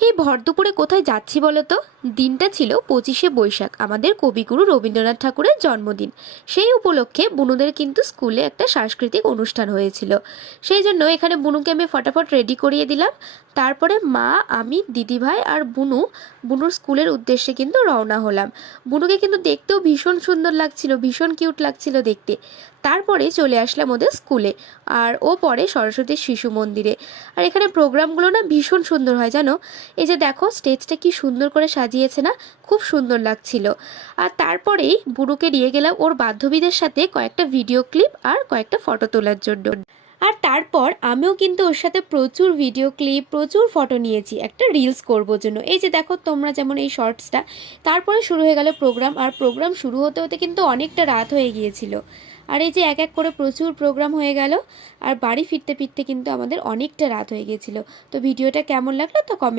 এই ভর দুপুরে কোথায় যাচ্ছি বলো তো? দিনটা ছিল 25শে বৈশাখ, আমাদের কবিগুরু রবীন্দ্রনাথ ঠাকুরের জন্মদিন। সেই উপলক্ষে বুনুদের কিন্তু স্কুলে একটা সাংস্কৃতিক অনুষ্ঠান হয়েছিল। সেই জন্য এখানে বুনুকে আমি ফটাফট রেডি করিয়ে দিলাম। তারপরে মা, আমি, দিদিভাই আর বুনুর স্কুলের উদ্দেশ্যে কিন্তু রওনা হলাম। বুনুকে কিন্তু দেখতেও ভীষণ সুন্দর লাগছিল, ভীষণ কিউট লাগছিল দেখতে। তারপরে চলে আসলাম ওদের স্কুলে। আর ও পড়ে সরস্বতী শিশু মন্দিরে। আর এখানে প্রোগ্রামগুলো না ভীষণ সুন্দর হয় জানো। এই যে দেখো স্টেজটা কি সুন্দর করে সাজিয়েছে না, খুব সুন্দর লাগছিল। আর তারপরেই বুনুকে নিয়ে গেলাম ওর বান্ধবীদের সাথে কয়েকটা ভিডিও ক্লিপ আর কয়েকটা ফটো তোলার জন্য। আর তারপর আমিও কিন্তু ওর সাথে প্রচুর ভিডিও ক্লিপ, প্রচুর ফটো নিয়েছি একটা রিলস করবার জন্য। এই যে দেখো তোমরা যেমন এই শর্টসটা। তারপরে শুরু হয়ে গেল প্রোগ্রাম, আর প্রোগ্রাম শুরু হতে হতে কিন্তু অনেকটা রাত হয়ে গিয়েছিল। আর এই যে এক এক করে প্রচুর প্রোগ্রাম হয়ে গেল। আর বাড়ি ফিরতে ফিরতে কিন্তু আমাদের অনেকটা রাত হয়ে গিয়েছিল। তো ভিডিওটা কেমন লাগলো তো কমেন্ট